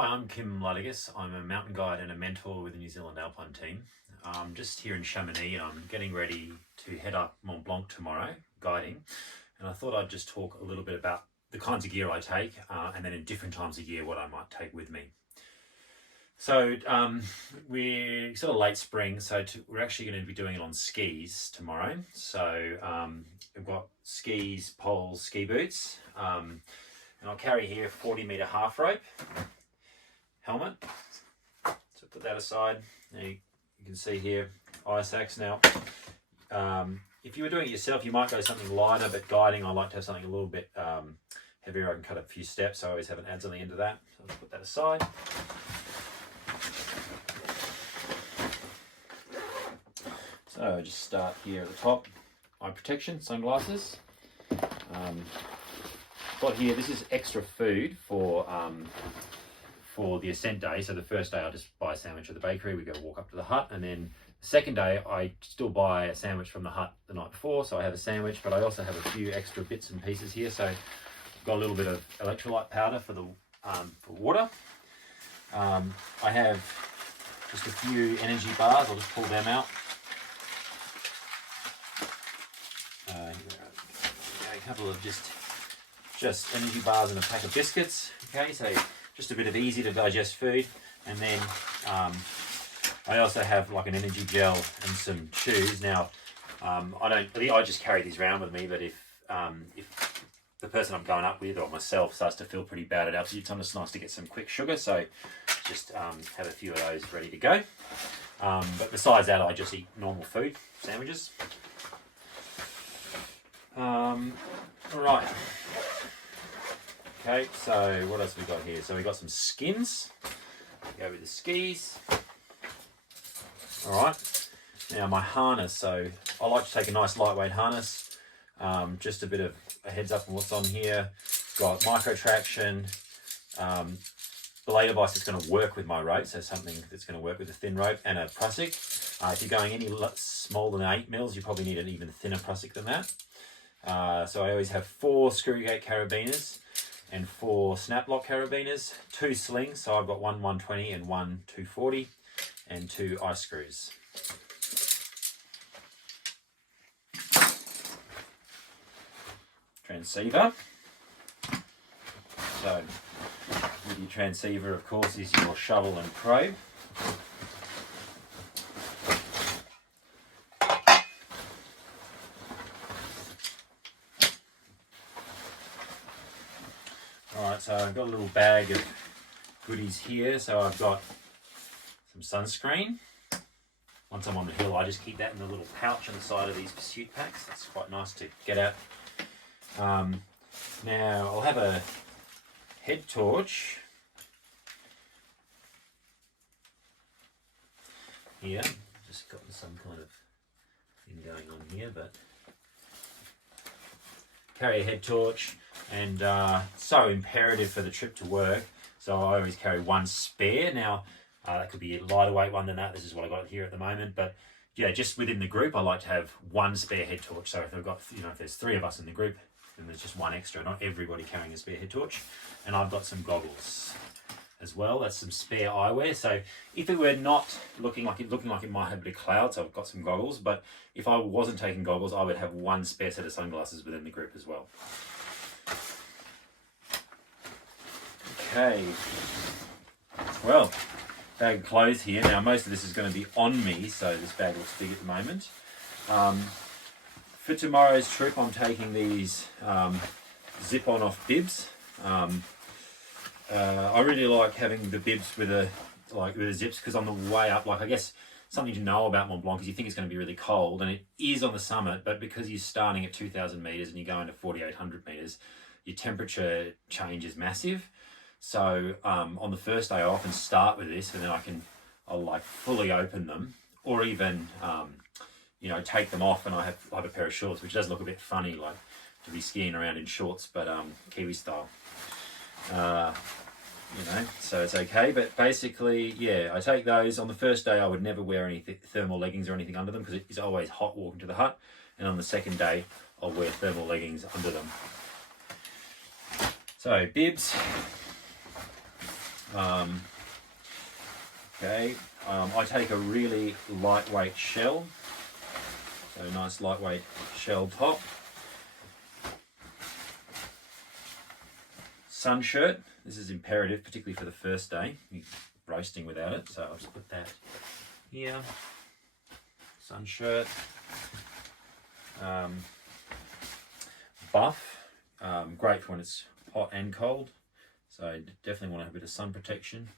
Hi, I'm Kim Ladiges. I'm a mountain guide and a mentor with the New Zealand Alpine team. I'm just here in Chamonix and I'm getting ready to head up Mont Blanc tomorrow, guiding. And I thought I'd just talk a little bit about the kinds of gear I take and then in different times of year what I might take with me. So we're sort of late spring, so we're actually going to be doing it on skis tomorrow. So I've got skis, poles, ski boots, and I'll carry here a 40-meter half rope, helmet. So put that aside. Now you can see here ice axe. Now, if you were doing it yourself, you might go something lighter, but guiding, I like to have something a little bit heavier. I can cut a few steps, so I always have an adze on the end of that. So I'll put that aside. So I just start here at the top. Eye protection, sunglasses. Got here, this is extra food for the ascent day. So the first day I just buy a sandwich at the bakery, we go walk up to the hut, and then the second day I still buy a sandwich from the hut the night before, so I have a sandwich, but I also have a few extra bits and pieces here. So I've got a little bit of electrolyte powder for the for water. I have just a few energy bars, I'll just pull them out. A couple of just energy bars and a pack of biscuits. Okay, so just a bit of easy to digest food, and then I also have like an energy gel and some chews. Now I just carry these around with me, but if the person I'm going up with or myself starts to feel pretty bad at altitude, it's just nice to get some quick sugar, so just have a few of those ready to go. But besides that, I just eat normal food, sandwiches. All right. Okay, so what else have we got here? So we got some skins. Go with the skis. All right. Now my harness. So I like to take a nice lightweight harness. Just a bit of a heads up on what's on here. Got micro traction. Belay device that's going to work with my rope, so something that's going to work with a thin rope, and a prusik. If you're going any smaller than 8 mils, you probably need an even thinner prusik than that. So I always have 4 screw gate carabiners and 4 snap lock carabiners, 2 slings, so I've got one 120 and one 240, and 2 ice screws. Transceiver. So with your transceiver, of course, is your shovel and probe. Alright, so I've got a little bag of goodies here. So I've got some sunscreen. Once I'm on the hill, I just keep that in the little pouch on the side of these pursuit packs. That's quite nice to get out. Now I'll have a head torch here. Just got some kind of thing going on here, but carry a head torch, and so imperative for the trip to work, so I always carry one spare. Now that could be a lighter weight one than that. This is what I got here at the moment, but yeah, just within the group I like to have one spare head torch. So if I've got, if there's 3 of us in the group, then there's just one extra, not everybody carrying a spare head torch. And I've got some goggles as well. That's some spare eyewear. So if it were not looking like it might have a bit of cloud, so I've got some goggles, but if I wasn't taking goggles, I would have one spare set of sunglasses within the group as well. Okay, well, bag of clothes here. Now most of this is going to be on me, so this bag looks big at the moment. For tomorrow's trip, I'm taking these zip-on off bibs. I really like having the bibs with the zips, because on the way up, I guess something to know about Mont Blanc is you think it's going to be really cold, and it is on the summit, but because you're starting at 2,000 meters and you're going to 4,800 meters, your temperature change is massive. So on the first day, I often start with this, and then I'll fully open them, or even take them off, and I have a pair of shorts, which does look a bit funny, to be skiing around in shorts, but Kiwi style. So it's okay. But basically, yeah, I take those. On the first day, I would never wear any thermal leggings or anything under them, because it is always hot walking to the hut. And on the second day, I'll wear thermal leggings under them. So bibs, Okay, I take a really lightweight shell, so a nice lightweight shell top. Sun shirt, this is imperative, particularly for the first day. You're roasting without it, so I'll just put that here. Sun shirt. Buff, great for when it's hot and cold, so definitely want to have a bit of sun protection.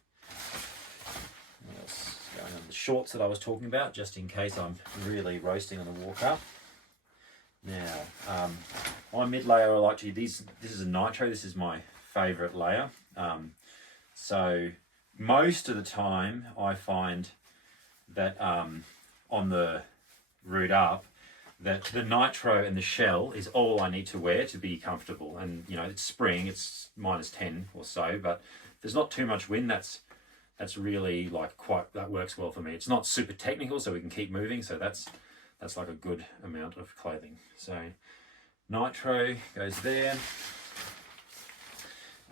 What else is going on? The shorts that I was talking about, just in case I'm really roasting on the walk up. Now, my mid layer I like to use, this is a nitro, this is my favourite layer. So most of the time I find that on the route up, that the nitro and the shell is all I need to wear to be comfortable. And you know, it's spring, it's -10 or so, but there's not too much wind. That's really like that works well for me. It's not super technical, so we can keep moving. So that's like a good amount of clothing. So nitro goes there.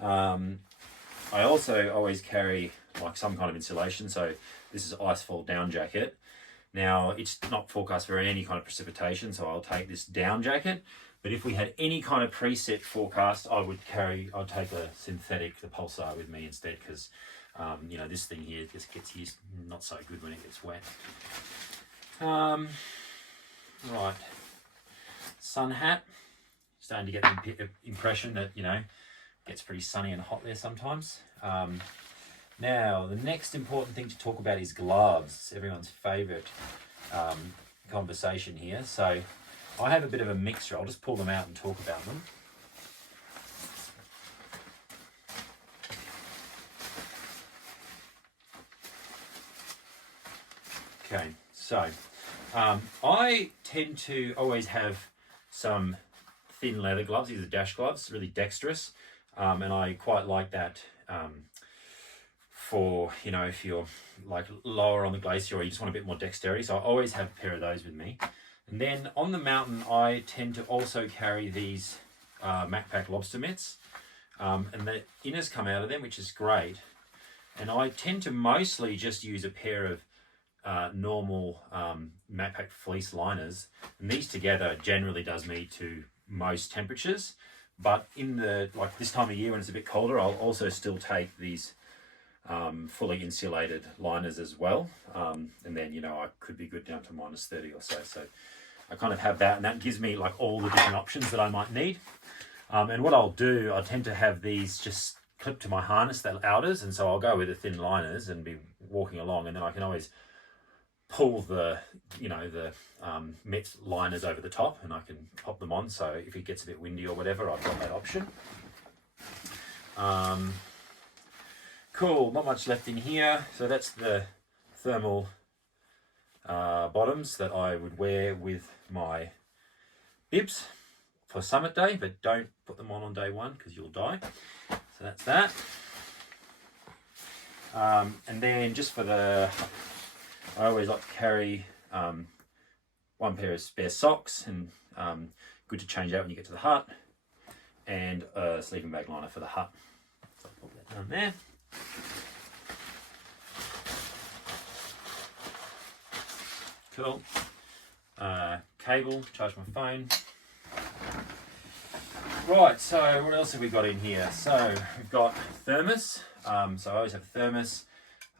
I also always carry like some kind of insulation. So this is icefall down jacket. Now, it's not forecast for any kind of precipitation, so I'll take this down jacket. But if we had any kind of preset forecast, I'd take a synthetic, the Pulsar, with me instead, because you know, this thing here just gets used not so good when it gets wet. Right, sun hat. Starting to get the impression that, you know, it gets pretty sunny and hot there sometimes. Now, the next important thing to talk about is gloves. Everyone's favourite conversation here. So I have a bit of a mixture. I'll just pull them out and talk about them. Okay, so I tend to always have some thin leather gloves. These are dash gloves, really dexterous. And I quite like that for, you know, if you're like lower on the glacier or you just want a bit more dexterity. So I always have a pair of those with me. And then on the mountain, I tend to also carry these MacPack lobster mitts. And the inners come out of them, which is great. And I tend to mostly just use a pair of normal MacPack fleece liners. And these together generally does me to most temperatures. But in like this time of year when it's a bit colder, I'll also still take these fully insulated liners as well. And then, you know, I could be good down to -30 or so. So I kind of have that, and that gives me like all the different options that I might need. And what I'll do, I tend to have these just clipped to my harness, the outers, and so I'll go with the thin liners and be walking along, and then I can always pull the, you know, the mitts liners over the top, and I can pop them on, so if it gets a bit windy or whatever, I've got that option. Cool, not much left in here. So that's the thermal bottoms that I would wear with my bibs for summit day, but don't put them on day one because you'll die. So that's that. And then just for I always like to carry one pair of spare socks, and good to change out when you get to the hut, and a sleeping bag liner for the hut. So I'll put that down there. Cool. Cable, charge my phone. Right, so what else have we got in here? So we've got thermos. So I always have a thermos.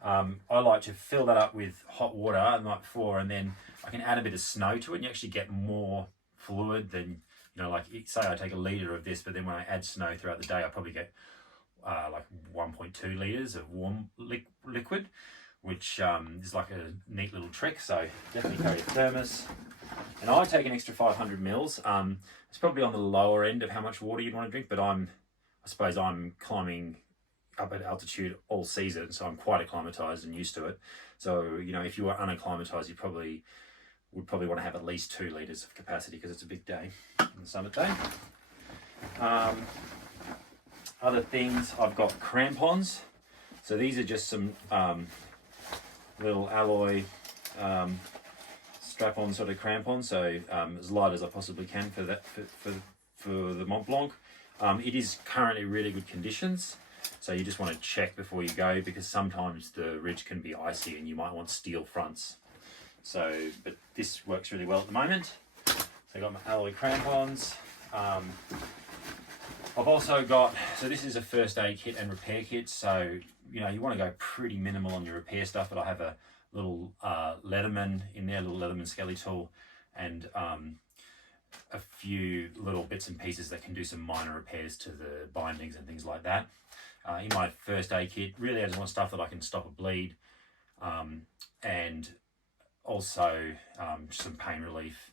I like to fill that up with hot water the night before, and then I can add a bit of snow to it, and you actually get more fluid than, you know, like say I take a litre of this, but then when I add snow throughout the day, I probably get like 1.2 litres of warm liquid, which is like a neat little trick. So definitely carry a thermos. And I take an extra 500 mils. It's probably on the lower end of how much water you'd want to drink, but I suppose I'm climbing up at altitude all season, so I'm quite acclimatized and used to it. So, you know, if you are unacclimatized, you would probably want to have at least 2 litres of capacity, because it's a big day on the summit day. Other things, I've got crampons. So these are just some little alloy strap-on sort of crampons. So as light as I possibly can for that for the Mont Blanc. It is currently really good conditions. So you just want to check before you go, because sometimes the ridge can be icy and you might want steel fronts. So, but this works really well at the moment. So I got my alloy crampons. I've also got, so this is a first aid kit and repair kit. So, you know, you want to go pretty minimal on your repair stuff, but I have a little Leatherman in there, little Leatherman skelly tool, and a few little bits and pieces that can do some minor repairs to the bindings and things like that. In my first aid kit, really I just want stuff that I can stop a bleed, and also some pain relief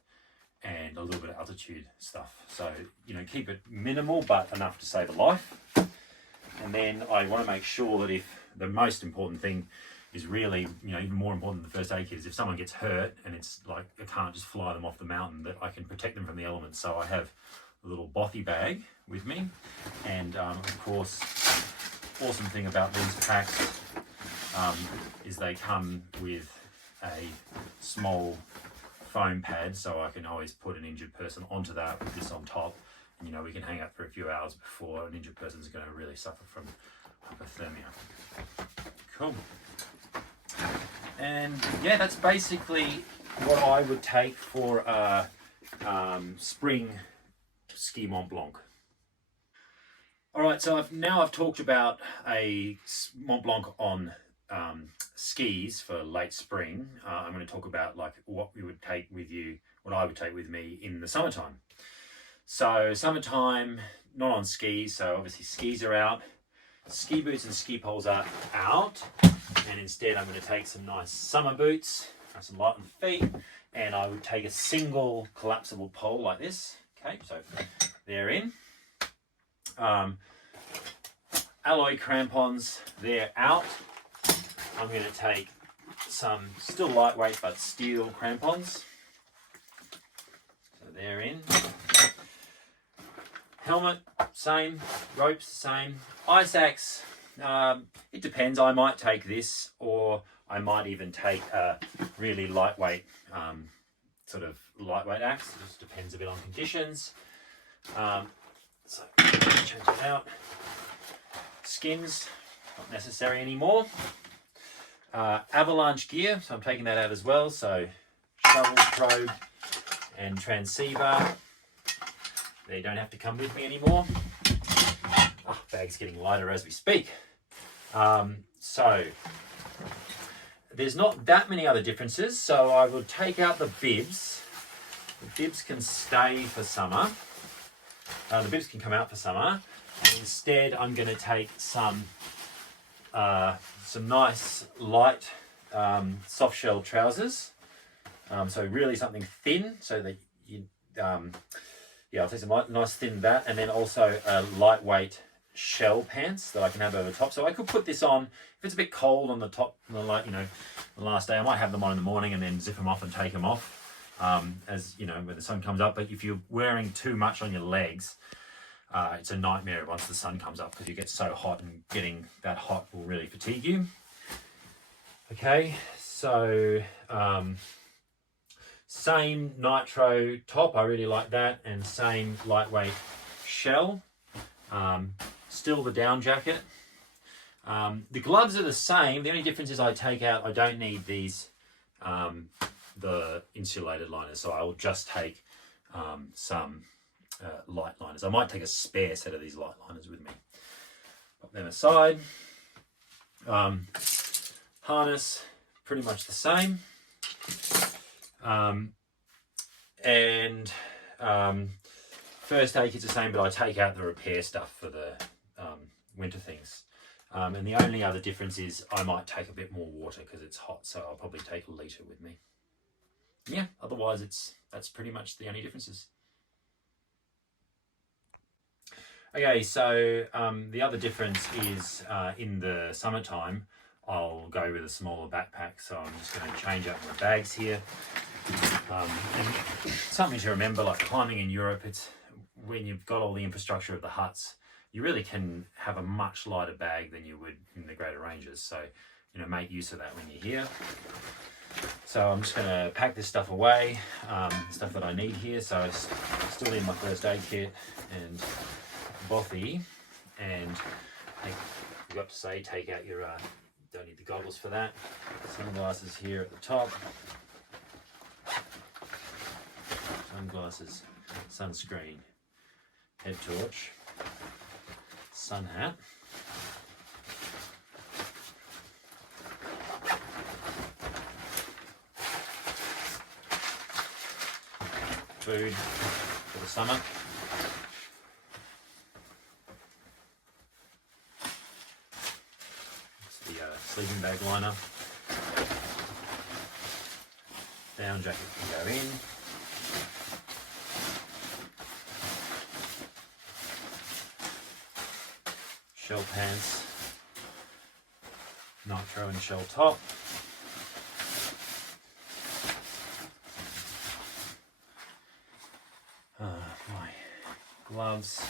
and a little bit of altitude stuff. So, you know, keep it minimal but enough to save a life. And then I want to make sure that if the most important thing is really, you know, even more important than the first aid kit, is if someone gets hurt and it's like I can't just fly them off the mountain, that I can protect them from the elements. So I have a little bothy bag with me, and of course, awesome thing about these packs is they come with a small foam pad, so I can always put an injured person onto that with this on top, and you know, we can hang out for a few hours before an injured person is going to really suffer from hypothermia. Cool. And yeah, that's basically what I would take for a spring ski Mont Blanc. All right, so I've talked about a Mont Blanc on skis for late spring. I'm going to talk about like what we would take with you, what I would take with me in the summertime. So summertime, not on skis, so obviously skis are out, ski boots and ski poles are out, and instead I'm going to take some nice summer boots, some light on the feet, and I would take a single collapsible pole like this. Okay, so they're in. Alloy crampons, they're out. I'm going to take some still lightweight but steel crampons. So they're in. Helmet, same. Ropes, same. Ice axe, it depends. I might take this, or I might even take a really lightweight, sort of lightweight axe. It just depends a bit on conditions. So change it out. Skins, not necessary anymore. Avalanche gear, so I'm taking that out as well. So shovel, probe, and transceiver. They don't have to come with me anymore. Oh, bag's getting lighter as we speak. So there's not that many other differences. So I will take out the bibs. The bibs can stay for summer. The bibs can come out for summer. And instead, I'm going to take some nice light soft shell trousers. So really something thin, so that you, yeah, I'll take some nice thin that, and then also a lightweight shell pants that I can have over top. So I could put this on if it's a bit cold on the top, you know, the last day. I might have them on in the morning and then zip them off and take them off, as you know, when the sun comes up. But if you're wearing too much on your legs, it's a nightmare once the sun comes up, because you get so hot, and getting that hot will really fatigue you. Okay, so same nitro top, I really like that, and same lightweight shell. Still the down jacket. The gloves are the same. The only difference is I don't need these, the insulated liners, so I will just take some light liners. I might take a spare set of these light liners with me. Pop them aside. Harness, pretty much the same. And first aid kit's the same, but I take out the repair stuff for the winter things. And the only other difference is I might take a bit more water because it's hot, so I'll probably take a litre with me. Yeah, otherwise that's pretty much the only differences. Okay, so the other difference is in the summertime, I'll go with a smaller backpack. So I'm just going to change out my bags here. And something to remember, like climbing in Europe, it's when you've got all the infrastructure of the huts, you really can have a much lighter bag than you would in the greater ranges. So, you know, make use of that when you're here. So I'm just going to pack this stuff away, stuff that I need here. So I still need my first aid kit and bothy, and forgot to say, take out your, don't need the goggles for that. Sunglasses here at the top. Sunglasses, sunscreen, head torch, sun hat. Food for the summer. It's the sleeping bag liner. Down jacket can go in. Shell pants, nitro and shell top. My gloves,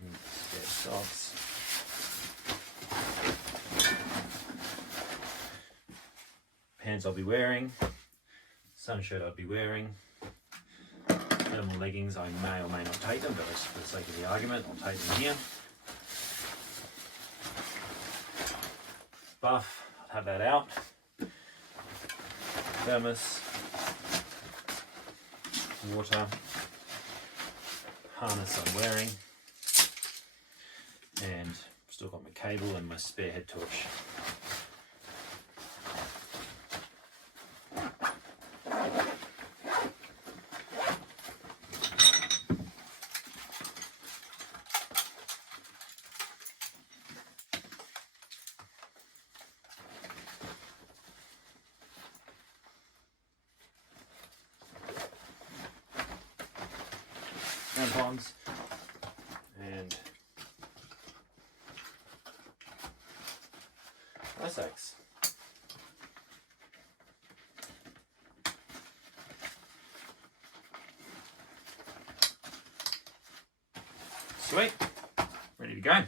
and spare socks, pants I'll be wearing, sun shirt I'll be wearing, thermal leggings I may or may not take them, but just for the sake of the argument I'll take them here. Buff, I'll have that out. Thermos, water, harness I'm wearing, and still got my cable and my spare head torch. Tampons and ice axe. Sweet, ready to go.